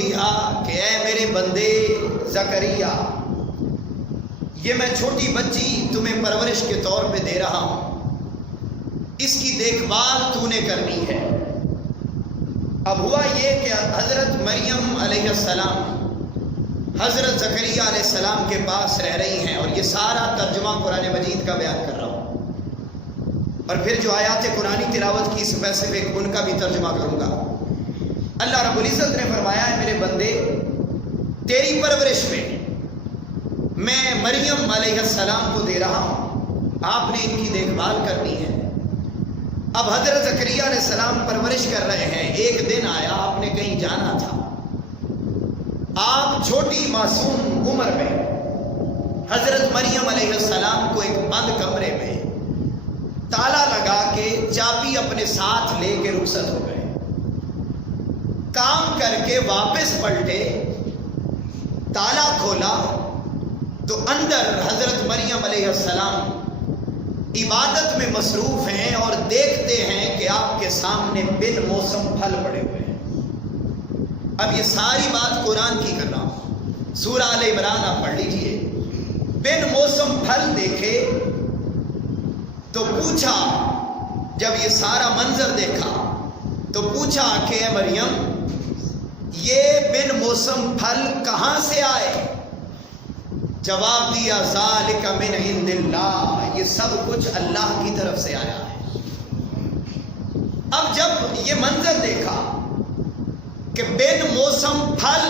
دیا کہ اے میرے بندے زکریا، یہ میں چھوٹی بچی تمہیں پرورش کے طور پہ دے رہا ہوں، اس کی دیکھ بھال تو نے کرنی ہے۔ اب ہوا یہ کہ حضرت مریم علیہ السلام حضرت زکریا علیہ السلام کے پاس رہ رہی ہیں، اور یہ سارا ترجمہ قرآن مجید کا بیان کر رہا ہوں، اور پھر جو آیات قرآنی تلاوت کی اسپیسیفک ان کا بھی ترجمہ کروں گا۔ اللہ رب العزت نے فرمایا ہے میرے بندے، تیری پرورش میں مریم علیہ السلام کو دے رہا ہوں، آپ نے ان کی دیکھ بھال کرنی ہے۔ اب حضرت زکریا علیہ السلام پرورش کر رہے ہیں، ایک دن آیا آپ نے کہیں جانا تھا، آپ چھوٹی معصوم عمر میں حضرت مریم علیہ السلام کو ایک بند کمرے میں تالا لگا کے چابی اپنے ساتھ لے کے رخصت ہو گئے، کام کر کے واپس پلٹے، تالا کھولا تو اندر حضرت مریم علیہ السلام عبادت میں مصروف ہیں، اور دیکھتے ہیں کہ آپ کے سامنے بن موسم پھل پڑے ہوئے ہیں۔ اب یہ ساری بات قرآن کی کر رہا ہوں، سورہ آل عمران آپ پڑھ لیجئے۔ بن موسم پھل دیکھے تو پوچھا، جب یہ سارا منظر دیکھا تو پوچھا کہ اے مریم، یہ بن موسم پھل کہاں سے آئے؟ جواب دیا ذالک من عند اللہ، یہ سب کچھ اللہ کی طرف سے آیا ہے۔ اب جب یہ منظر دیکھا کہ بن موسم پھل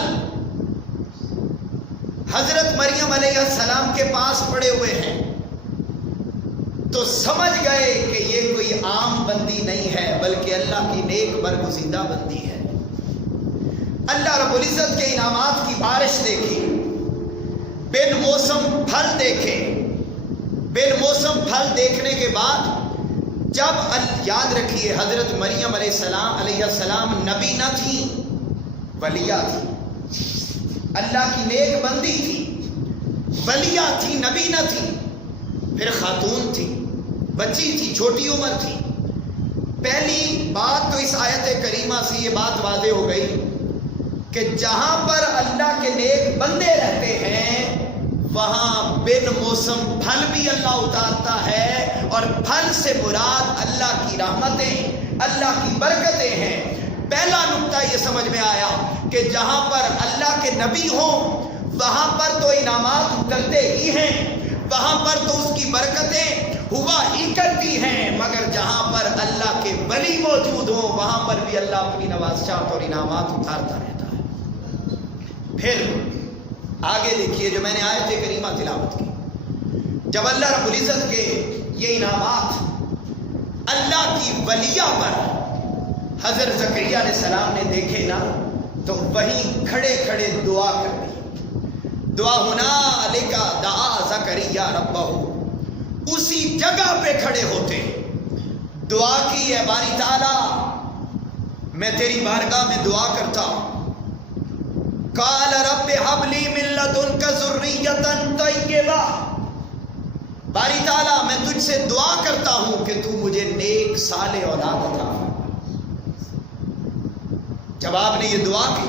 حضرت مریم علیہ السلام کے پاس پڑے ہوئے ہیں تو سمجھ گئے کہ یہ کوئی عام بندی نہیں ہے بلکہ اللہ کی نیک برگزیدہ بندی ہے۔ اللہ رب العزت کے انعامات کی بارش دیکھی، بن موسم پھل دیکھے۔ بن موسم پھل دیکھنے کے بعد جب یاد رکھیے حضرت مریم علیہ السلام نبی نہ تھی، ولیہ تھی، اللہ کی نیک بندی تھی، ولیہ تھی، نبی نہ تھی، پھر خاتون تھی، بچی تھی، چھوٹی عمر تھی۔ پہلی بات تو اس آیت کریمہ سے یہ بات واضح ہو گئی کہ جہاں پر اللہ کے نیک بندے رہتے ہیں وہاں بن موسم پھل بھی اللہ اتارتا ہے، اور پھل سے مراد اللہ کی رحمتیں، اللہ کی برکتیں ہیں۔ پہلا نقطہ یہ سمجھ میں آیا کہ جہاں پر اللہ کے نبی ہوں وہاں پر تو انعامات اترتے ہی ہیں، وہاں پر تو اس کی برکتیں ہوا ہی کرتی ہیں، مگر جہاں پر اللہ کے ولی موجود ہوں وہاں پر بھی اللہ اپنی نوازشات اور انعامات اتارتا رہتا ہے۔ پھر آگے دیکھیے جو میں نے آیت کریمہ تلاوت کی، جب اللہ رب العزت کے یہ انعامات اللہ کی ولیہ پر حضرت زکریا علیہ السلام نے دیکھے نا تو وہیں کھڑے کھڑے دعا کر دی۔ دعا ہنالک دعا زکریا ربہ، اسی جگہ پہ کھڑے ہوتے دعا کی، اے باری تعالی میں تیری بارگاہ میں دعا کرتا ہوں، قال رب هب لي من لدنك ذرية طيبة، باری تعالیٰ میں تجھ سے دعا کرتا ہوں کہ تو مجھے نیک صالح اولاد عطا فرما۔ جب آپ نے یہ دعا کی،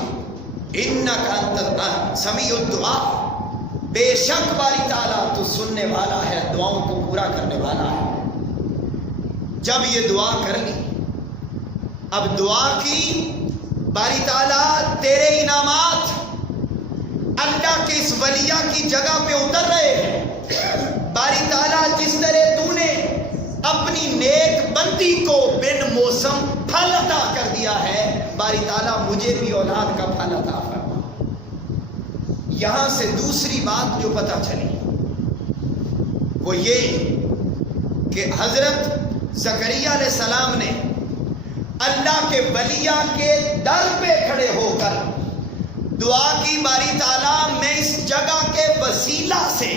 انک انت سمیع الدعاء، بے شک باری تعالیٰ تو سننے والا ہے، دعاؤں کو پورا کرنے والا ہے۔ جب یہ دعا کر لی، اب دعا کی، باری تعالیٰ تیرے انعامات اللہ کے اس ولیہ کی جگہ پہ اتر رہے ہیں۔ باری تعالیٰ جس طرح تو نے اپنی نیک بندی کو بن موسم پھل عطا کر دیا ہے، باری تعالیٰ مجھے بھی اولاد کا پھل عطا فرما۔ یہاں سے دوسری بات جو پتہ چلی وہ یہ کہ حضرت زکریا علیہ السلام نے اللہ کے ولیہ کے در پہ کھڑے ہو کر دعا کی، باری تعالیٰ میں اس جگہ کے وسیلہ سے،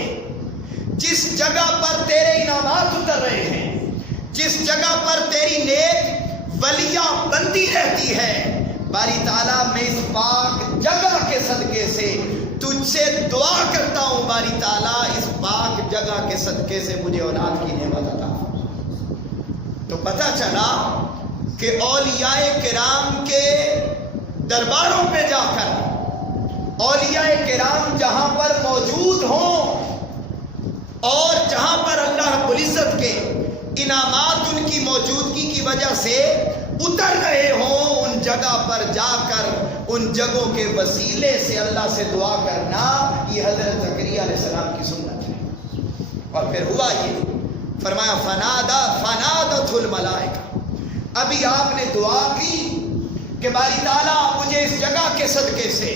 جس جگہ پر تیرے انعامات اتر رہے ہیں، جس جگہ پر تیری نیک ولیہ بندی رہتی ہے، باری تعالیٰ میں اس پاک جگہ کے صدقے سے تجھ سے دعا کرتا ہوں، باری تعالیٰ اس پاک جگہ کے صدقے سے مجھے اولاد کی نعمت عطا فرما۔ تو پتہ چلا کہ اولیاء کرام کے درباروں پہ جا کر موجود ہوں اور جہاں پر اللہ رب العزت کے انعامات ان کی موجودگی کی وجہ سے اتر رہے ہوں، ان جگہ پر جا کر ان جگہوں کے وسیلے سے اللہ سے دعا کرنا، یہ حضرت زکریا علیہ السلام کی سنت ہے۔ اور پھر ہوا یہ، فرمایا فنادت الملائکہ، ابھی آپ نے دعا کی کہ باری تعالیٰ مجھے اس جگہ کے صدقے سے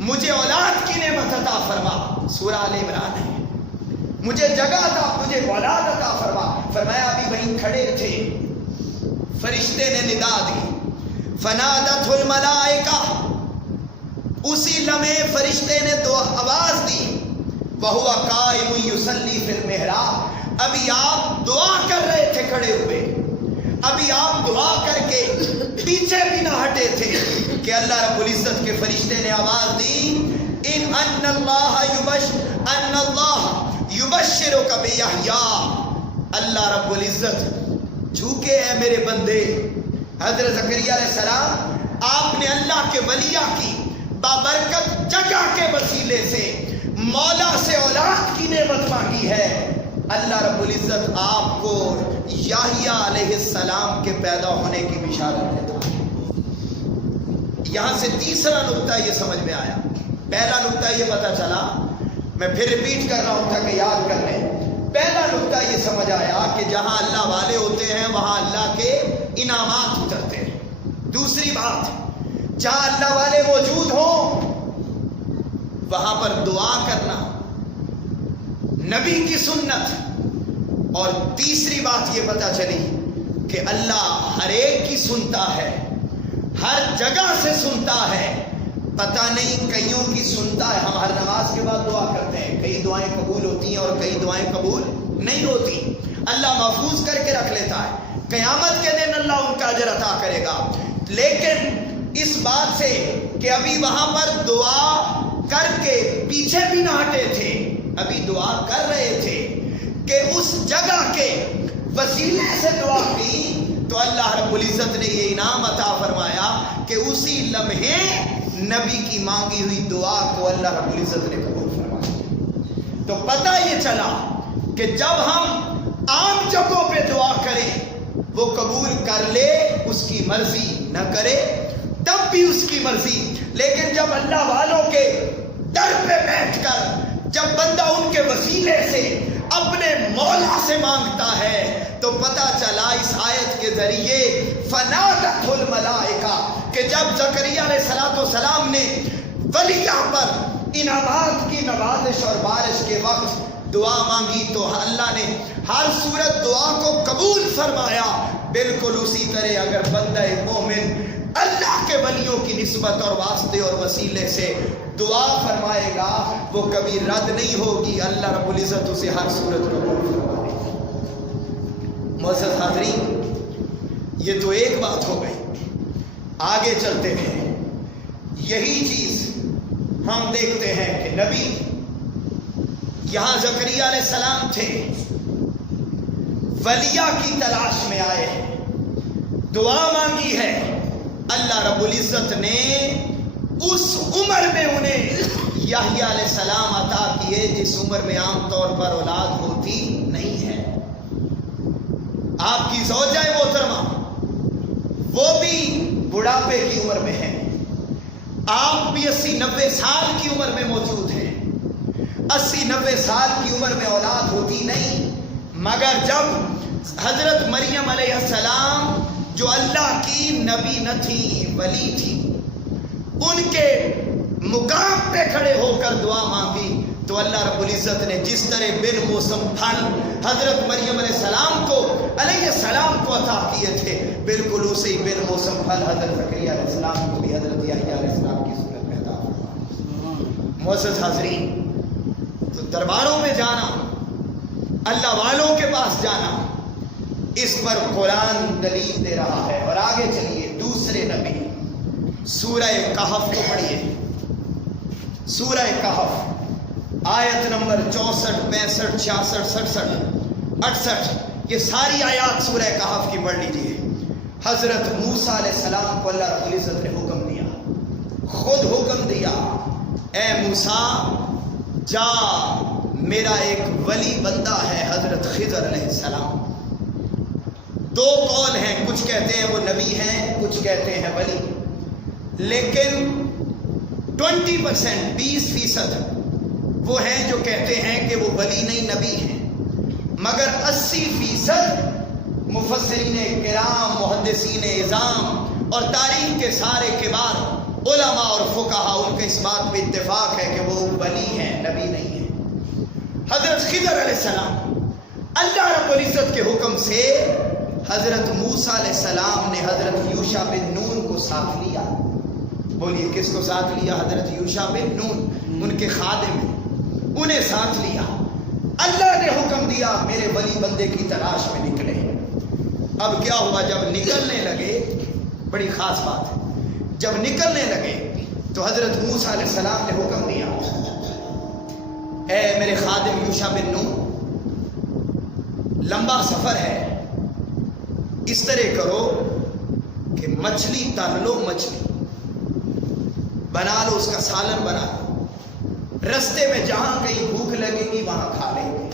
مجھے اولاد کی نعمت عطا فرما، سورہ آل عمران ہے، مجھے جگہ عطا، مجھے اولاد عطا فرما۔ فرمایا ابھی وہیں کھڑے تھے، فرشتے نے ندا دی، فنادت الملائکہ، اسی لمحے فرشتے نے آواز دی، وہو قائم یصلی فی المحراب، ابھی آپ دعا کر رہے تھے کھڑے ہوئے، ابھی آپ دعا کر کے پیچھے بھی نہ ہٹے تھے کہ اللہ رب العزت کے فرشتے نے آواز دی، ان اللہ یبشرک بیحییٰ، اللہ رب العزت جھوکے ہیں میرے بندے۔ حضرت زکریا علیہ السلام، آپ نے اللہ کے ولیہ کی بابرکت جگہ کے وسیلے سے مولا سے اولاد کی نعمت مانگی ہے، اللہ رب العزت آپ کو یحییٰ علیہ السلام کے پیدا ہونے کی بشارت دیتا ہے۔ یہاں سے تیسرا نقطہ یہ سمجھ میں آیا، پہلا نقطہ یہ پتا چلا، میں پھر ریپیٹ کر رہا ہوں تاکہ یاد کر لیں، پہلا نقطہ یہ سمجھ آیا کہ جہاں اللہ والے ہوتے ہیں وہاں اللہ کے انعامات اترتے ہیں۔ دوسری بات، جہاں اللہ والے موجود ہوں وہاں پر دعا کرنا نبی کی سنت۔ اور تیسری بات یہ پتہ چلی کہ اللہ ہر ایک کی سنتا ہے، ہر جگہ سے سنتا ہے، پتہ نہیں کئیوں کی سنتا ہے۔ ہم ہر نماز کے بعد دعا کرتے ہیں، کئی دعائیں قبول ہوتی ہیں اور کئی دعائیں قبول نہیں ہوتی، اللہ محفوظ کر کے رکھ لیتا ہے، قیامت کے دن اللہ ان کا اجر عطا کرے گا۔ لیکن اس بات سے کہ ابھی وہاں پر دعا کر کے پیچھے بھی نہ ہٹے تھے، ابھی دعا کر رہے تھے کہ اس جگہ کے وسیلے سے دعا کی تو اللہ رب العزت نے یہ انعام عطا فرمایا کہ اسی لمحے نبی کی مانگی ہوئی دعا کو اللہ رب العزت نے قبول فرمایا۔ تو پتہ یہ چلا کہ جب ہم عام جگہوں پہ دعا کریں وہ قبول کر لے، اس کی مرضی، نہ کرے تب بھی اس کی مرضی، لیکن جب اللہ والوں کے در پہ بیٹھ کر جب بندہ ان کے وسیلے سے اپنے مولا سے مانگتا ہے تو پتہ چلا اس آیت کے ذریعے فنادت الملائکہ کہ جب زکریا علیہ السلام نے ولیہ پر انعامات کی نوازش اور بارش کے وقت دعا مانگی تو اللہ نے ہر صورت دعا کو قبول فرمایا۔ بالکل اسی طرح اگر بندہ مومن اللہ کے ولیوں کی نسبت اور واسطے اور وسیلے سے دعا فرمائے گا وہ کبھی رد نہیں ہوگی، اللہ رب العزت اسے ہر صورت قبول فرمائے گا۔ معزز حاضرین، یہ تو ایک بات ہو گئی، آگے چلتے ہیں۔ یہی چیز ہم دیکھتے ہیں کہ نبی یہاں زکریا علیہ السلام تھے، ولیہ کی تلاش میں آئے ہیں، دعا مانگی ہے، اللہ رب العزت نے اس عمر میں انہیں یحییٰ علیہ السلام عطا کیے جس عمر میں عام طور پر اولاد ہوتی نہیں ہے۔ آپ کی زوجہ محترمہ وہ بھی بڑھاپے کی عمر میں ہیں، آپ بھی 80-90 سال کی عمر میں موجود ہیں، 80-90 سال کی عمر میں اولاد ہوتی نہیں، مگر جب حضرت مریم علیہ السلام جو اللہ کی نبی نہ تھی ولی تھی، ان کے مقام پہ کھڑے ہو کر دعا مانگی تو اللہ رب العزت نے جس طرح بن موسم پھل حضرت مریم علیہ السلام کو عطا کیے تھے، بالکل اسی بن موسم پھل حضرت زکریا علیہ السلام کو بھی حضرت یحییٰ علیہ السلام کی صورت میں عطا فرمایا۔ معزز حاضرین، تو درباروں میں جانا، اللہ والوں کے پاس جانا، اس پر قرآن دلیل دے رہا ہے۔ اور آگے چلیے، دوسرے نبی سورہ کہف کو پڑھیے، سورہ کہف آیت نمبر 64 65 66 67 68، یہ ساری آیات سورہ کہف کی پڑھ لیجیے۔ حضرت موسیٰ علیہ السلام کو اللہ رب العزت نے حکم دیا، خود حکم دیا، اے موسیٰ جا میرا ایک ولی بندہ ہے حضرت خضر علیہ السلام. دو قول ہیں، کچھ کہتے ہیں وہ نبی ہیں، کچھ کہتے ہیں ولی، لیکن 20% 20% وہ ہیں جو کہتے ہیں کہ وہ ولی نہیں نبی ہیں، مگر 80% مفسرین کرام، محدثین اعظام اور تاریخ کے سارے کبار علماء اور فقہا ان کے اس بات پہ اتفاق ہے کہ وہ ولی ہیں، نبی نہیں ہیں. حضرت خضر علیہ السلام اللہ رب العزت کے حکم سے حضرت موسیٰ علیہ السلام نے حضرت یوشع بن نون کو ساتھ لیا. بولیے کس کو ساتھ لیا؟ حضرت یوشع بن نون، ان کے خادم ہیں، انہیں ساتھ لیا. اللہ نے حکم دیا میرے ولی بندے کی تلاش میں نکلے. اب کیا ہوا؟ جب نکلنے لگے، بڑی خاص بات ہے، جب نکلنے لگے تو حضرت موسیٰ علیہ السلام نے حکم دیا، اے میرے خادم یوشع بن نون، لمبا سفر ہے، اس طرح کرو کہ مچھلی تر لو، مچھلی بنا لو، اس کا سالن بنا لو، رستے میں جہاں کہیں بھوک لگے گی وہاں کھا لیں گے.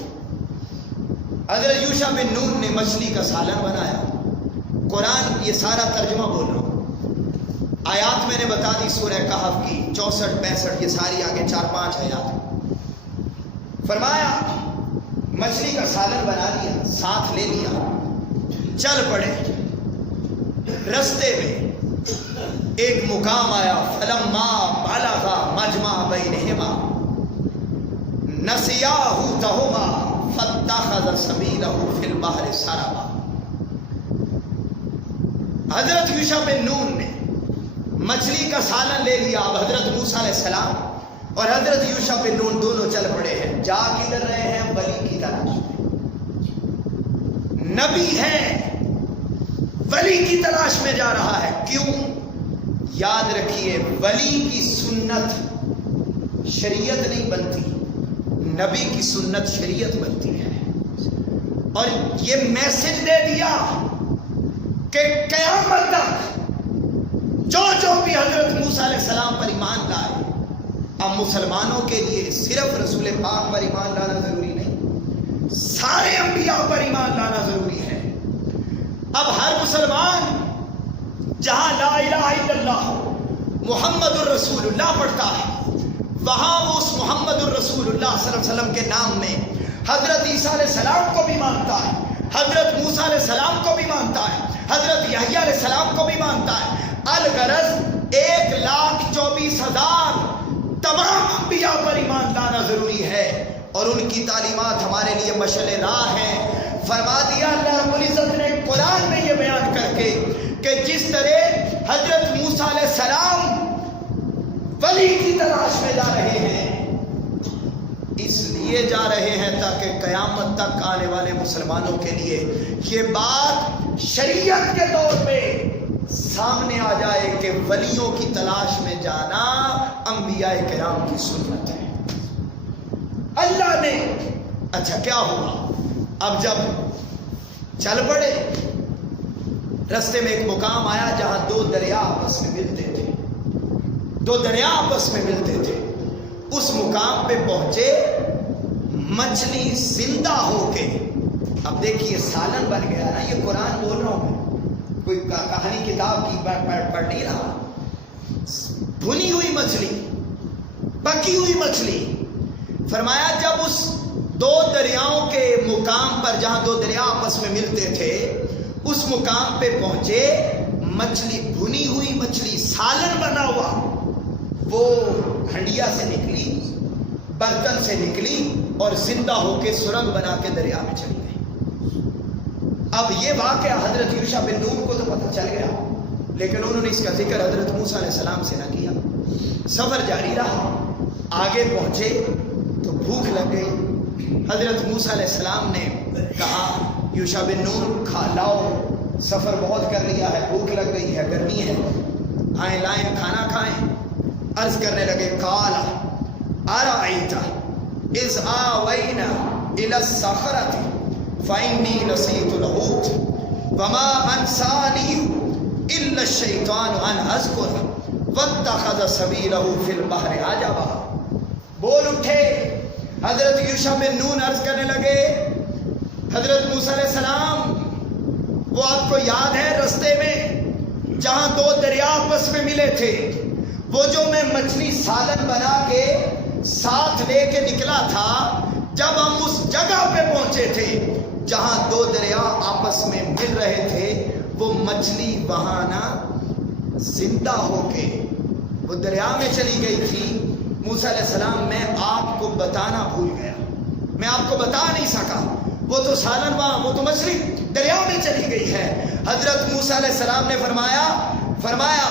حضرت یوشع بن نون نے مچھلی کا سالن بنایا. قرآن یہ سارا ترجمہ بول رہا ہوں، آیات میں نے بتا دی سورہ کہف کی 64-65، یہ ساری آگے 4-5 آیات. فرمایا مچھلی کا سالن بنا لیا، ساتھ لے لیا، چل پڑے. رستے میں ایک مقام آیا، فلما بلغا مجمع بینہما نسیا حوتہما فاتخذ سبیلہ فی البحر سربا. حضرت یوشع بن نون نے مچھلی کا سالن لے لیا. اب حضرت موسیٰ علیہ السلام اور حضرت یوشع بن نون دونوں چل پڑے ہیں. جا کدھر رہے ہیں؟ ولی کی تلاش میں. نبی ہے، ولی کی تلاش میں جا رہا ہے. کیوں؟ یاد رکھیے، ولی کی سنت شریعت نہیں بنتی، نبی کی سنت شریعت بنتی ہے. اور یہ میسج دے دیا کہ قیامت تک جو بھی حضرت موسیٰ علیہ السلام پر ایمان لائے، اب مسلمانوں کے لیے صرف رسول پاک پر ایمان لانا ضروری نہیں، سارے انبیاء پر ایمان لانا ضروری ہے. اب ہر مسلمان جہاں لا الہ الا اللہ محمد الرسول اللہ پڑھتا ہے، وہاں وہ اس محمد الرسول اللہ صلی اللہ علیہ وسلم کے نام میں حضرت عیسیٰ علیہ السلام کو بھی مانتا ہے، حضرت موسیٰ علیہ السلام کو بھی مانتا ہے، حضرت یحییٰ علیہ السلام کو بھی مانتا ہے. الغرض 1,24,000 تمام انبیاء پر ایمان لانا ضروری ہے، اور ان کی تعلیمات ہمارے لیے مشعل راہ ہیں. فرما دیا اللہ رب العزت نے قرآن میں یہ بیان کر کے کہ جس طرح حضرت موسیٰ علیہ السلام ولی کی تلاش میں جا رہے ہیں، اس لیے جا رہے ہیں تاکہ قیامت تک آنے والے مسلمانوں کے لیے یہ بات شریعت کے طور پہ سامنے آ جائے کہ ولیوں کی تلاش میں جانا انبیاء کرام کی سنت ہے. اللہ نے اچھا کیا ہوا؟ اب جب چل پڑے، رستے میں ایک مقام آیا جہاں دو دریا آپس میں ملتے تھے، دو دریا آپس میں ملتے تھے. اس مقام پہ پہنچے، مچھلی زندہ ہو کے، اب دیکھیے سالن بن گیا نا. یہ قرآن بول رہا ہوں میں، کوئی کہانی کتاب کی پڑھ نہیں رہا. بھنی ہوئی مچھلی، پکی ہوئی مچھلی. فرمایا جب اس دو دریاؤں کے مقام پر جہاں دو دریا آپس میں ملتے تھے، اس مقام پہ پہنچے، مچھلی بھنی ہوئی مچھلی، سالن بنا ہوا، وہ ہنڈیا سے نکلی، برتن سے نکلی اور زندہ ہو کے سرنگ بنا کے دریا میں چلی گئی. اب یہ واقعہ حضرت یوشع بن نون کو تو پتہ چل گیا، لیکن انہوں نے اس کا ذکر حضرت موسیٰ علیہ السلام سے نہ کیا. سفر جاری رہا، آگے پہنچے تو بھوک لگ گئی. حضرت موسیٰ علیہ السلام نے کہا یوشع بن نون کھا لاؤ، سفر بہت کر لیا ہے، بھوک لگ گئی ہے، گرمی ہے، آئیں لائیں کھانا کھائیں. عرض کرنے لگے قال ارأیت اذ آوینا الی الصخرۃ فإنی نسیت الحوت وما انسانیہ الا الشیطان ان اذکرہ واتخذ سبیلہ فی البحر عجبا. بول اٹھے حضرت یوشع بن نون عرض کرنے لگے حضرت موسیٰ علیہ السلام وہ آپ کو یاد ہے رستے میں جہاں دو دریا آپس میں ملے تھے وہ جو میں مچھلی سالن بنا کے ساتھ لے کے نکلا تھا جب ہم اس جگہ پہ پہنچے تھے جہاں دو دریا آپس میں مل رہے تھے وہ مچھلی وہاں نا زندہ ہو کے وہ دریا میں چلی گئی تھی. موسیٰ علیہ السلام میں آپ کو بتانا بھول گیا, میں آپ کو بتا نہیں سکا, وہ تو سالن وہاں وہ تو مچھلی دریا میں چلی گئی ہے. حضرت موسیٰ علیہ السلام نے فرمایا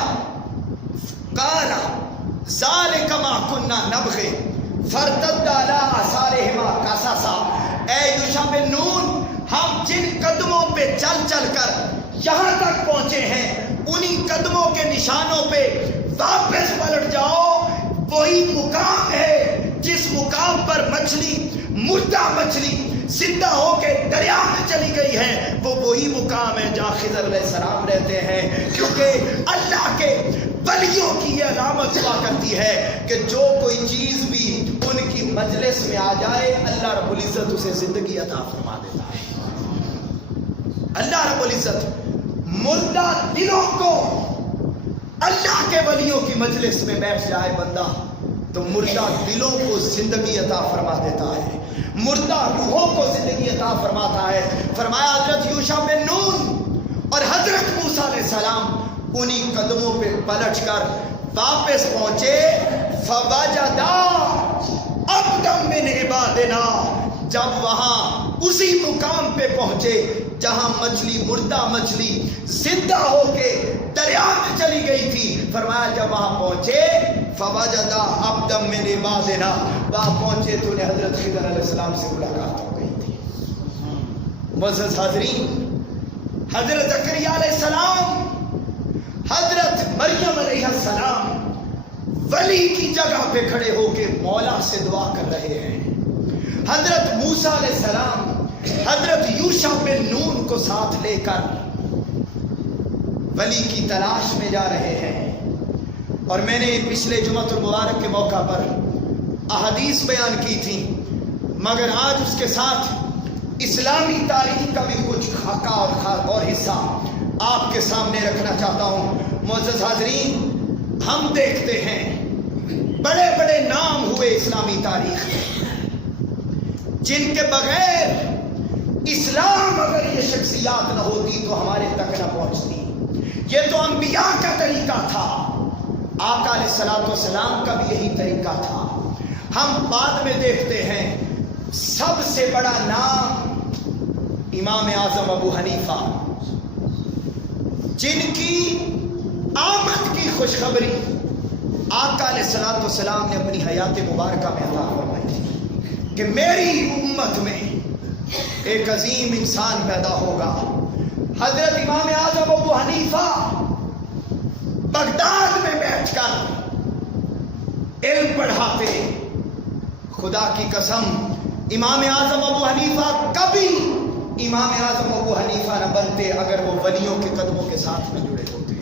قال ذالک ما کنا نبغی فارتد علی آثارہما قصصا. اے یوشع بن نون, ہم جن قدموں پہ چل چل کر یہاں تک پہنچے ہیں انہی قدموں کے نشانوں پہ واپس پلٹ جاؤ. وہی مقام ہے جس مقام پر مچھلی مردہ مچھلی زندہ ہو کے دریا میں چلی گئی ہے, وہ وہی مقام ہے جہاں خضر علیہ السلام رہتے ہیں. کیونکہ اللہ کے ولیوں کی یہ علامت ہوا کرتی ہے کہ جو کوئی چیز بھی ان کی مجلس میں آ جائے اللہ رب العزت اسے زندگی عطا فرما دیتا ہے. اللہ رب العزت مردہ دلوں کو, اللہ کے ولیوں کی مجلس میں بیٹھ جائے بندہ تو مردہ دلوں کو زندگی عطا فرما دیتا ہے, مردہ روحوں کو زندگی عطا فرماتا ہے. فرمایا حضرت یوشع بن نون اور حضرت موسیٰ علیہ السلام انہی قدموں پہ پلٹ کر واپس پہنچے. فوجدا عبدا من عبادنا, جب وہاں اسی مقام پہ پہنچے جہاں مچھلی مردہ مچھلی زندہ ہو کے دریا میں چلی گئی تھی, فرمایا جب وہاں پہنچے فوجدا عبدا من عبادنا, وہاں پہنچے تو انہیں حضرت خضر علیہ السلام سے ملاقات ہو گئی تھی. معزز حاضرین, حضرت زکریا علیہ السلام حضرت مریم علیہ السلام ولی کی جگہ پہ کھڑے ہو کے مولا سے دعا کر رہے ہیں. حضرت موسیٰ علیہ السلام حضرت یوشع بن نون کو ساتھ لے کر ولی کی تلاش میں جا رہے ہیں. اور میں نے پچھلے جمعۃ المبارک کے موقع پر احادیث بیان کی تھی, مگر آج اس کے ساتھ اسلامی تاریخ کا بھی کچھ خاکہ اور حصہ آپ کے سامنے رکھنا چاہتا ہوں. معزز حاضرین, ہم دیکھتے ہیں بڑے بڑے نام ہوئے اسلامی تاریخ میں جن کے بغیر اسلام اگر یہ شخصیات نہ ہوتی تو ہمارے تک نہ پہنچتی. یہ تو انبیاء کا طریقہ تھا, آقا علیہ الصلوۃ والسلام کا بھی یہی طریقہ تھا. ہم بعد میں دیکھتے ہیں سب سے بڑا نام امام اعظم ابو حنیفہ, جن کی آمد کی خوشخبری آقا علیہ الصلوۃ والسلام نے اپنی حیات مبارکہ میں عطا فرمائی تھی کہ میری امت میں ایک عظیم انسان پیدا ہوگا. حضرت امام اعظم ابو حنیفہ بغداد میں بیٹھ کر علم پڑھاتے. خدا کی قسم امام اعظم ابو حنیفہ کبھی امام اعظم ابو حنیفہ نہ بنتے اگر وہ ولیوں کے قدموں کے ساتھ میں جڑے ہوتے.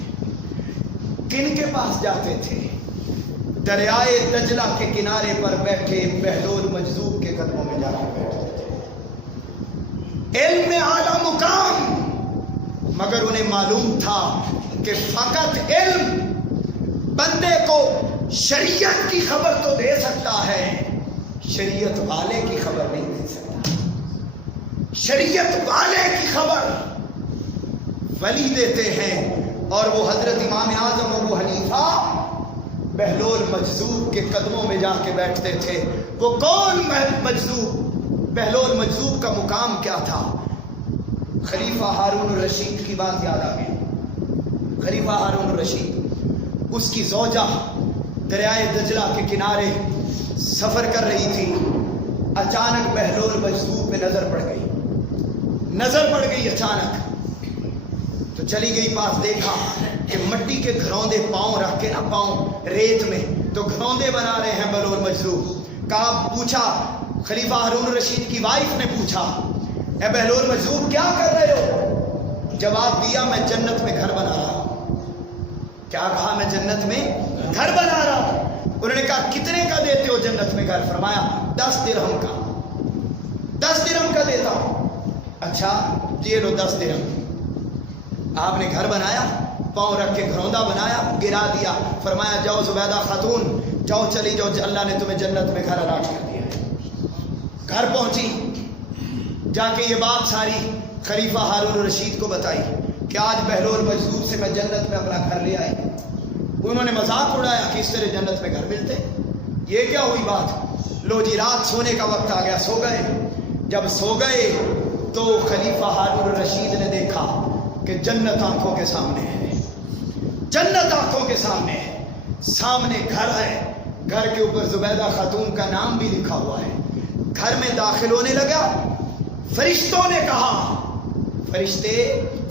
کن کے پاس جاتے تھے؟ دریائے دجلہ کے کنارے پر بیٹھے بہلول مجذوب کے قدموں میں جا کے بیٹھتے تھے. علم میں اعلیٰ مقام, مگر انہیں معلوم تھا کہ فقط علم بندے کو شریعت کی خبر تو دے سکتا ہے, شریعت والے کی خبر نہیں دے سکتا. شریعت والے کی خبر ولی دیتے ہیں, اور وہ حضرت امام اعظم ابو حنیفہ بہلول مجذوب کے قدموں میں جا کے بیٹھتے تھے. وہ کون مجذوب؟ بہلول مجذوب کا مقام کیا تھا؟ خلیفہ ہارون الرشید کی بات یاد آ گئی. خلیفہ ہارون الرشید, اس کی زوجہ دریائے دجلہ کے کنارے سفر کر رہی تھی. اچانک بہلول مجذوب پہ نظر پڑ گئی اچانک. تو چلی گئی پاس, دیکھا کہ مٹی کے گھروندے پاؤں رکھ کے نا, پاؤں ریت میں تو گھروندے بنا رہے ہیں بہلول مجذوب. کہا, پوچھا, خلیفہ ہارون الرشید کی وائف نے پوچھا, اے بہلول مجذوب کیا کر رہے ہو؟ جواب دیا, میں جنت میں گھر بنا رہا ہوں. کیا کہا؟ میں جنت میں گھر بنا رہا ہوں. انہوں نے کہا کتنے کا دیتے ہو جنت میں گھر؟ فرمایا 10 درہم کا، 10 درہم کا دیتا ہوں۔ اچھا یہ لو 10 درہم۔ آپ نے گھر بنایا، پاؤں رکھ کے گھروندہ بنایا، گرا دیا، فرمایا جاؤ زبیدہ خاتون جاؤ، چلی جاؤ، اللہ نے تمہیں جنت میں گھر الاٹ کر دیا ہے۔ گھر پہنچی، جا کے یہ بات ساری خلیفہ ہارون الرشید کو بتائی کہ آج بہلول مجذوب سے میں جنت میں اپنا گھر لے آئی۔ انہوں نے مذاق اڑایا کہ اس طرح جنت میں گھر ملتے، یہ کیا ہوئی بات؟ لو جی رات سونے کا وقت آ گیا، سو گئے۔ جب سو گئے تو خلیفہ ہارون الرشید نے دیکھا کہ جنت آنکھوں کے سامنے ہے، جنت آنکھوں کے سامنے ہے، سامنے گھر ہے، گھر کے اوپر زبیدہ خاتون کا نام بھی لکھا ہوا ہے۔ گھر میں داخل ہونے لگا، فرشتوں نے کہا،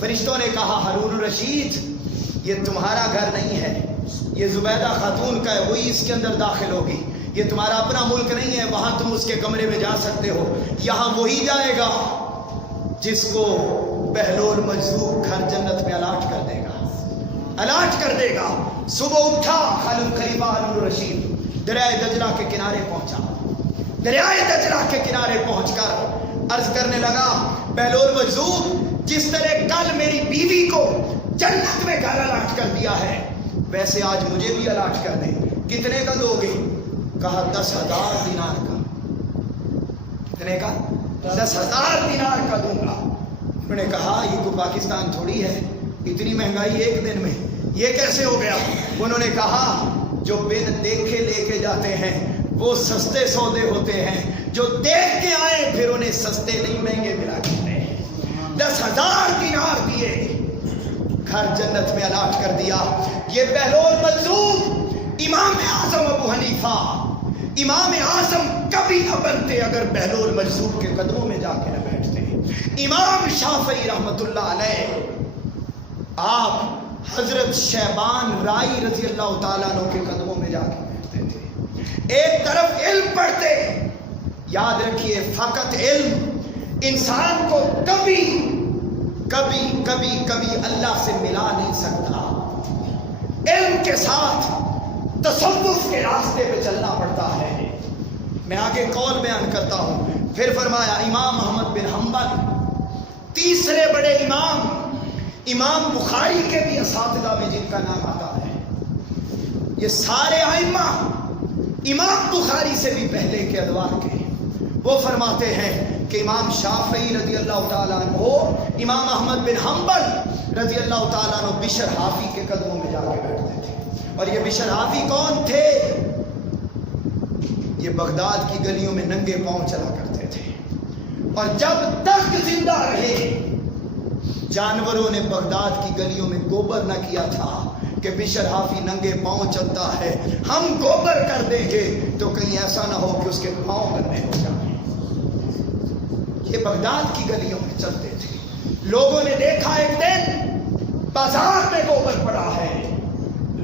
فرشتوں نے کہا ہارون الرشید یہ تمہارا گھر نہیں ہے، یہ زبیدہ خاتون کا ہے، وہی اس کے اندر داخل ہوگی، یہ تمہارا اپنا ملک نہیں ہے، وہاں تم اس کے کمرے میں جا سکتے ہو، یہاں وہی جائے گا جس کو بہلول مجذوب گھر جنت میں الاٹ کر دے گا، الاٹ کر دے گا۔ صبح اٹھا خلیفہ ہارون الرشید، دریائے دجلہ کے کنارے پہنچا، دریائے دجلہ کے کنارے پہنچ کر عرض کرنے لگا بہلول مجذوب جس طرح کل میری بیوی کو جنت میں گھر الاٹ کر دیا ہے ویسے آج مجھے بھی الاٹ کر دے، کتنے کا دو گے؟ کہا 10,000 دینار کا۔ کتنے کا؟ 10,000 دینار کا دوں گا۔ انہوں نے کہا یہ کوئی پاکستان تھوڑی ہے، اتنی مہنگائی ایک دن میں یہ کیسے ہو گیا؟ انہوں نے کہا جو بن دیکھے لے کے جاتے ہیں وہ سستے سودے ہوتے ہیں، جو دیکھ کے آئے پھر انہیں سستے نہیں مہنگے ملا کرتے ہیں۔ 10,000 دینار دیے، گھر جنت میں الاٹ کر دیا۔ یہ بہلول مجذوب امام اعظم ابو حنیفہ، امام اعظم کبھی نہ بنتے اگر بہلول مجذوب کے قدموں میں جا کے نہ بیٹھتے۔ امام شافعی رحمت اللہ علیہ آپ حضرت شیبان رائی رضی اللہ تعالیٰ عنہ کے قدموں میں جا کے بیٹھتے تھے، ایک طرف علم پڑھتے۔ یاد رکھیے فقط علم انسان کو کبھی اللہ سے ملا نہیں سکتا، علم کے ساتھ تصوف کے راستے پہ چلنا پڑتا ہے۔ میں آگے قول بیان کرتا ہوں۔ پھر فرمایا امام احمد بن حنبل، تیسرے بڑے امام، امام بخاری کے بھی اساتذہ میں جن کا نام آتا ہے، یہ سارے ائمہ امام بخاری سے بھی پہلے کے ادوار کے، وہ فرماتے ہیں کہ امام شافعی رضی اللہ تعالیٰ عنہ، امام احمد بن حنبل رضی اللہ تعالیٰ عنہ بشر حافی کے قدموں میں جا کے بیٹھتے تھے۔ اور یہ بشر حافی کون تھے؟ یہ بغداد کی گلیوں میں ننگے پاؤں چلا کرتے تھے، اور جب تک زندہ رہے جانوروں نے بغداد کی گلیوں میں گوبر نہ کیا تھا کہ بشر حافی ننگے پاؤں چلتا ہے، ہم گوبر کر دیں گے تو کہیں ایسا نہ ہو کہ اس کے پاؤں گندے ہو جائیں۔ یہ بغداد کی گلیوں میں چلتے تھے۔ لوگوں نے دیکھا ایک دن بازار میں گوبر پڑا ہے،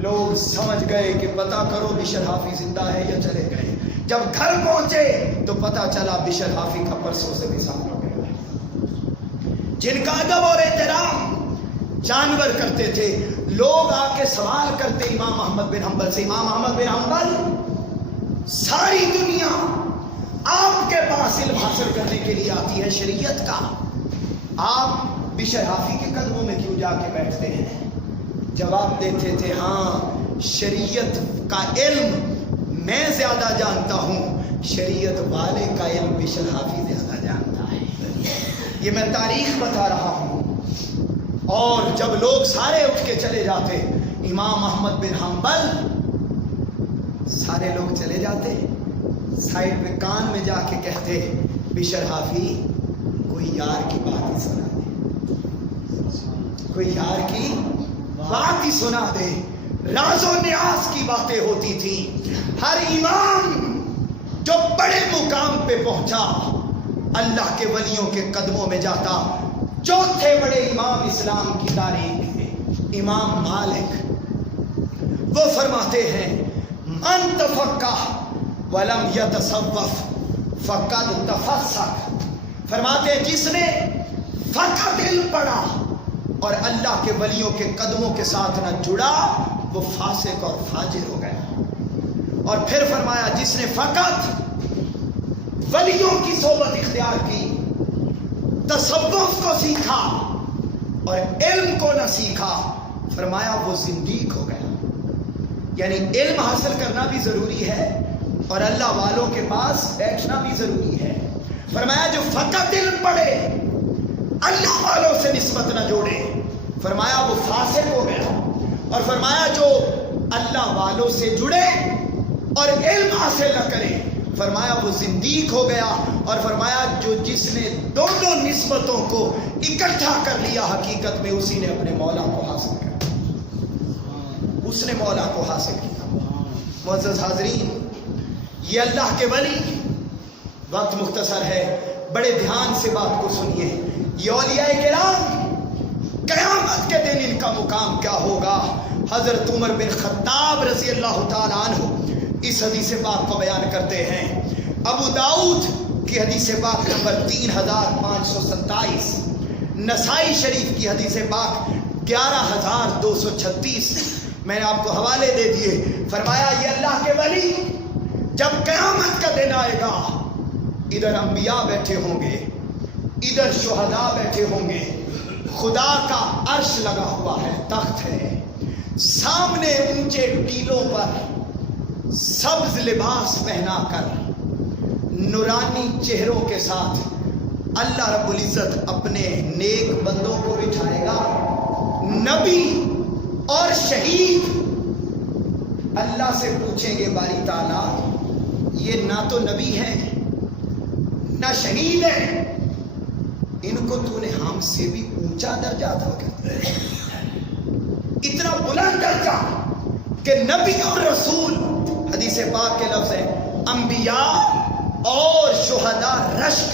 لوگ سمجھ گئے کہ پتہ کرو بشر حافی زندہ ہے یا چلے گئے۔ جب گھر پہنچے تو پتہ چلا بشر حافی کا پرسوں سے وصال ہو گیا ہے۔ جن کا ادب اور احترام جانور کرتے تھے، لوگ آ کے سوال کرتے امام احمد بن حنبل سے، امام احمد بن حنبل ساری دنیا آپ کے پاس علم حاصل کرنے کے لیے آتی ہے شریعت کا، آپ بشر حافی کے قدموں میں کیوں جا کے بیٹھتے ہیں؟ جواب دیتے تھے ہاں شریعت کا علم میں زیادہ جانتا ہوں، شریعت والے کا علم بشر حافی زیادہ جانتا ہے۔ یہ میں تاریخ بتا رہا ہوں۔ اور جب لوگ سارے اٹھ کے چلے جاتے، امام احمد بن حنبل سارے لوگ چلے جاتے، سائڈ پہ کان میں جا کے کہتے بشر حافی کوئی یار کی بات ہی سنا دے، کوئی یار کی بات ہی سنا دے۔ راز و نیاز کی باتیں ہوتی تھیں۔ ہر امام جو بڑے مقام پہ پہنچا اللہ کے ولیوں کے قدموں میں جاتا۔ چوتھے بڑے امام اسلام کی تاریخ ہے امام مالک، وہ فرماتے ہیں من تفقہ ولم یتصوف فقد تفسق، فرماتے ہیں جس نے فقط علم پڑھا اور اللہ کے ولیوں کے قدموں کے ساتھ نہ جڑا وہ فاسق اور فاجر ہو گیا۔ اور پھر فرمایا جس نے فقط ولیوں کی صحبت اختیار کی، تصوف کو سیکھا اور علم کو نہ سیکھا، فرمایا وہ زندیق ہو گیا۔ یعنی علم حاصل کرنا بھی ضروری ہے اور اللہ والوں کے پاس بیٹھنا بھی ضروری ہے۔ فرمایا جو فقط علم پڑھے، اللہ والوں سے نسبت نہ جوڑے، فرمایا وہ فاسق ہو گیا۔ اور فرمایا جو اللہ والوں سے جڑے اور علم حاصل نہ کرے، فرمایا وہ زندیق ہو گیا۔ اور فرمایا جو جس نے دونوں نسبتوں کو اکٹھا کر لیا، حقیقت میں اسی نے اپنے مولا کو حاصل کیا، اس نے مولا کو حاصل کیا۔ معزز حاضرین، یہ اللہ کے ولی، وقت مختصر ہے، بڑے دھیان سے بات کو سنیے۔ یہ اولیاء کرام، قیامت کے دن ان کا مقام کیا ہوگا؟ حضرت عمر بن خطاب رضی اللہ تعالیٰ عنہ اس حدیث پاک کو بیان کرتے ہیں۔ ابو داؤد کی حدیث پاک نمبر 3527، نسائی شریف کی حدیث پاک 11236، میں نے آپ کو حوالے دے دیے۔ فرمایا یہ اللہ کے ولی جب قیامت کا دن آئے گا، ادھر انبیاء بیٹھے ہوں گے، ادھر شہداء بیٹھے ہوں گے، خدا کا عرش لگا ہوا ہے، تخت ہے، سامنے اونچے ٹیلوں پر سبز لباس پہنا کر نورانی چہروں کے ساتھ اللہ رب العزت اپنے نیک بندوں کو بٹھائے گا۔ نبی اور شہید اللہ سے پوچھیں گے باری تعالیٰ، یہ نہ تو نبی ہے نہ شہید ہے، ان کو تو نے ہم سے بھی اونچا درجہ عطا کر دیا، اتنا بلند درجہ کہ نبی اور رسول، حدیث پاک کے لفظ ہیں، انبیاء اور شہداء رشک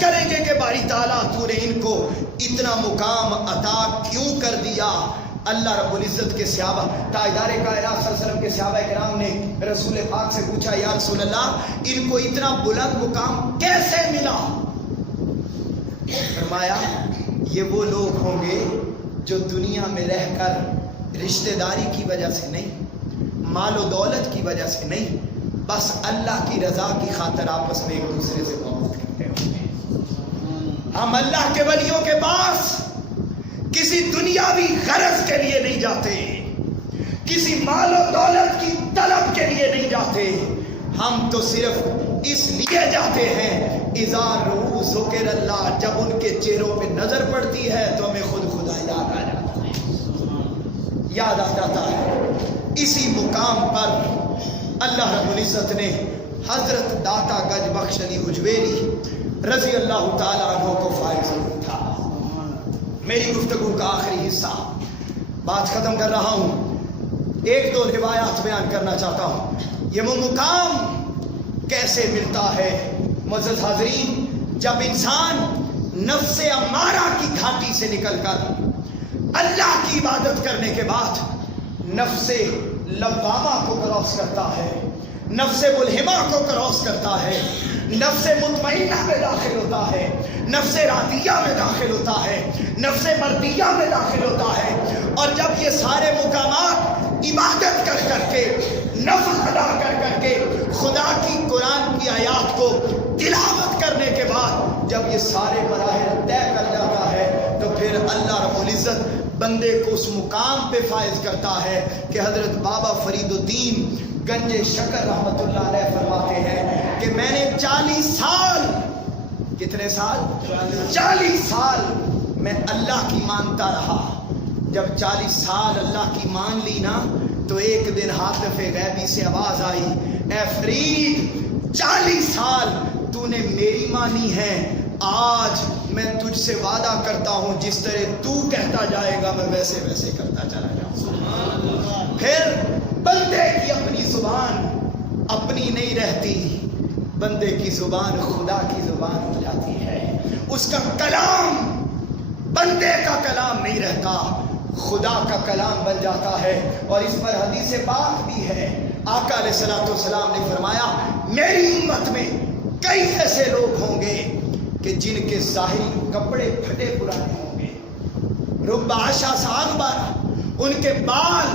کریں گے کہ باری تعالیٰ تو نے ان کو اتنا مقام عطا کیوں کر دیا۔ اللہ رب العزت کے صحابہ، تاجدار کائنات صلی اللہ علیہ وسلم کے صحابہ کرام نے رسول پاک سے پوچھا، یا رسول اللہ ان کو اتنا بلند مقام کیسے ملا؟ فرمایا یہ وہ لوگ ہوں گے جو دنیا میں رہ کر رشتہ داری کی وجہ سے نہیں، مال و دولت کی وجہ سے نہیں، بس اللہ کی رضا کی خاطر آپس میں ایک دوسرے سے محبت کرتے ہوں گے۔ ہم اللہ کے ولیوں کے پاس کسی دنیاوی غرض کے لیے نہیں جاتے، کسی مال و دولت کی طلب کے لیے نہیں جاتے، ہم تو صرف اس لیے جاتے ہیں اذا رؤوا ذکر اللہ، جب ان کے چہروں پہ نظر پڑتی ہے تو ہمیں خود خدا یاد آ جاتا ہے، یاد آ جاتا ہے۔ اسی مقام پر اللہ رب العزت نے حضرت داتا گنج بخش علی حجویری رضی اللہ تعالیٰ عنہ کو فائز تھا۔ میری گفتگو کا آخری حصہ، بات ختم کر رہا ہوں، ایک دو روایات بیان کرنا چاہتا ہوں۔ یہ وہ مقام کیسے ملتا ہے؟ معزز حاضرین، جب انسان نفس امارہ کی گھاٹی سے نکل کر اللہ کی عبادت کرنے کے بعد نفس لوامہ کو کراس کرتا ہے، نفس ملہمہ کو کراس کرتا ہے، نفس مطمئنہ میں داخل ہوتا ہے، نفس راضیہ میں داخل ہوتا ہے، نفس مردیہ میں داخل ہوتا ہے، اور جب یہ سارے مقامات عبادت کر کر کے، نفل ادا کر کر کے، خدا کی قرآن کی آیات کو تلاوت کرنے کے بعد جب یہ سارے مراحل طے کر جاتا ہے تو پھر اللہ رب العزت بندے کو اس مقام پہ فائز کرتا ہے کہ حضرت بابا فرید الدین گنج شکر رحمت اللہ علیہ فرماتے ہیں کہ میں نے 40 سال، کتنے سال؟ 40 سال میں اللہ کی مانتا رہا۔ جب 40 سال اللہ کی مان لی نا تو ایک دن حاطف غیبی سے آواز آئی، اے فرید 40 سال تو نے میری مانی ہے، آج میں تجھ سے وعدہ کرتا ہوں جس طرح تو کہتا جائے گا میں ویسے ویسے کرتا چلا جاؤں۔ پھر بندے کی اپنی زبان اپنی نہیں رہتی، بندے کی زبان خدا کی زبان ہو جاتی ہے، اس کا کلام بندے کا کلام نہیں رہتا، خدا کا کلام بن جاتا ہے۔ اور اس پر حدیث پاک بھی ہے، آقا علیہ الصلوۃ والسلام نے فرمایا میری امت میں کئی ایسے لوگ ہوں گے کہ جن کے ظاہری کپڑے پھٹے پرانے ہوں گے، رب عشا ساغبر، ان کے بال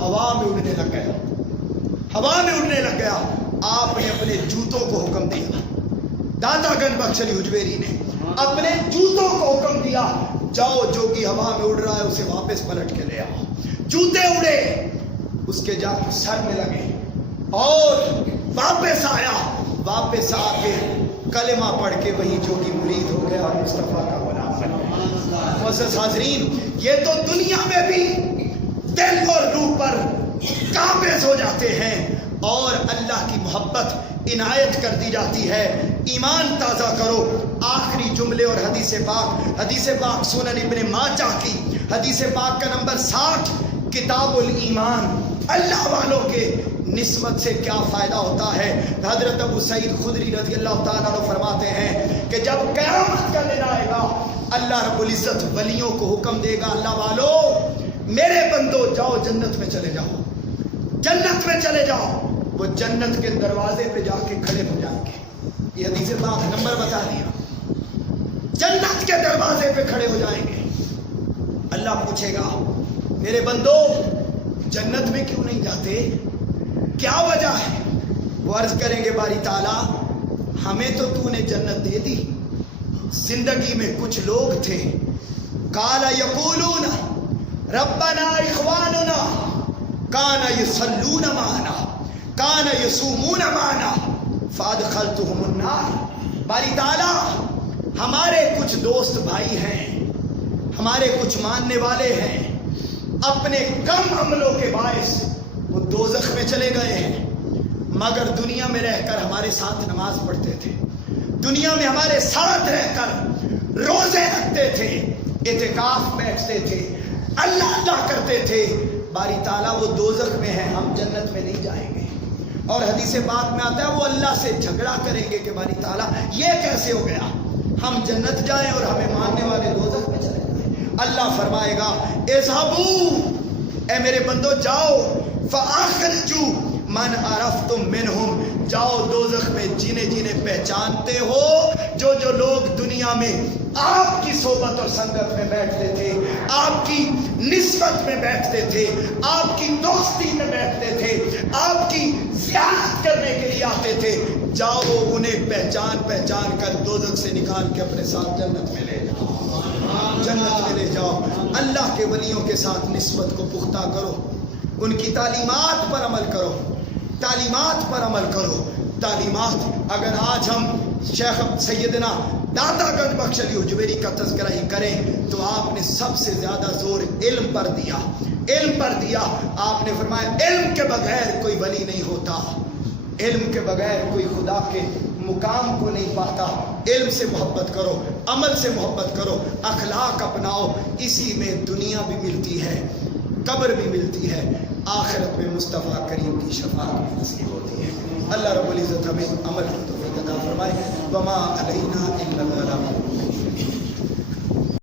ہوا میں اڑنے لگ گیا، ہوا میں اڑنے لگ گیا۔ آپ نے اپنے جوتوں کو حکم دیا، داتا گنج بخش علی حجویری نے اپنے جوتوں کو حکم دیا، جاؤ جو کہ ہوا میں اڑ رہا ہے اسے واپس پلٹ کے لے آؤ۔ جوتے اڑے، اس کے جا کے سر میں لگے اور واپس آیا، واپس آ کے کلمہ پڑھ کے وہی جو کہ مرید ہو گیا اور مصطفیٰ کا غلام بن گیا۔ معزز حاضرین، یہ تو دنیا میں بھی دل اور روح پر قابض ہو جاتے ہیں اور اللہ کی محبت عنایت کر دی جاتی ہے۔ ایمان تازہ کرو۔ آخری جملے اور حدیث پاک سنن ابن ماجہ کی حدیث پاک کا نمبر 60، کتاب الایمان۔ اللہ والوں کے نسبت سے کیا فائدہ ہوتا ہے؟ حضرت ابو سعید خدری رضی اللہ تعالیٰ عنہ فرماتے ہیں کہ جب قیامت کا دن آئے گا، اللہ رب العزت ولیوں کو حکم دے گا، اللہ والو میرے بندو جاؤ جنت میں چلے جاؤ، جنت میں چلے جاؤ۔ وہ جنت کے دروازے پہ جا کے کھڑے ہو جائیں گے۔ یہ حدیث پاک نمبر بتا دیا، جنت کے دروازے پہ کھڑے ہو جائیں گے۔ اللہ پوچھے گا میرے بندو جنت میں کیوں نہیں جاتے، کیا وجہ ہے؟ وہ عرض کریں گے باری تعالیٰ ہمیں تو نے جنت دے دی، زندگی میں کچھ لوگ تھے قال یقولون ربنا اخواننا کان یصلون معنا کان یصومون معنا فادخلتهم النار۔ باری تعالیٰ ہمارے کچھ دوست بھائی ہیں، ہمارے کچھ ماننے والے ہیں، اپنے کم عملوں کے باعث وہ دوزخ میں چلے گئے ہیں، مگر دنیا میں رہ کر ہمارے ساتھ نماز پڑھتے تھے، دنیا میں ہمارے ساتھ رہ کر روزے رکھتے تھے، اعتکاف بیٹھتے تھے، اللہ کرتے تھے۔ باری تعالیٰ وہ دوزخ میں ہے، ہم جنت میں نہیں جائیں گے۔ اور حدیث پاک میں آتا ہے وہ اللہ سے جھگڑا کریں گے کہ باری تعالیٰ یہ کیسے ہو گیا، ہم جنت جائیں اور ہمیں ماننے والے دوزخ میں چلے جائیں۔ اللہ فرمائے گا اذهبوا، اے میرے بندو جاؤ، فاخرجوا من عرفتم منہم، جاؤ دوزخ میں جنہیں پہچانتے ہو، جو لوگ دنیا میں آپ کی صحبت اور سنگت میں بیٹھتے تھے، آپ کی نسبت میں بیٹھتے تھے، آپ کی دوستی میں بیٹھتے تھے، آپ کی زیارت کرنے کے لیے آتے تھے، جاؤ انہیں پہچان کر دوزخ سے نکال کے اپنے ساتھ جنت میں لے جاؤ، جنت میں لے جاؤ۔ اللہ کے ولیوں کے ساتھ نسبت کو پختہ کرو، ان کی تعلیمات پر عمل کرو، تعلیمات پر عمل کرو۔ تعلیمات اگر آج ہم شیخ سیدنا داتا گنج بخش علی حجویری کا تذکرہ ہی کریں تو آپ نے سب سے زیادہ زور علم پر دیا، علم پر دیا۔ آپ نے فرمایا علم کے بغیر کوئی ولی نہیں ہوتا، علم کے بغیر کوئی خدا کے مقام کو نہیں پاتا۔ علم سے محبت کرو، عمل سے محبت کرو، اخلاق اپناؤ، اسی میں دنیا بھی ملتی ہے، قبر بھی ملتی ہے، آخرت میں مصطفیٰ کریم کی شفاعت بھی نصیب ہوتی ہے۔ اللہ رب العزت ہمیں عمل کی توفیق عطا فرمائے۔ وما علینا الا البلاغ۔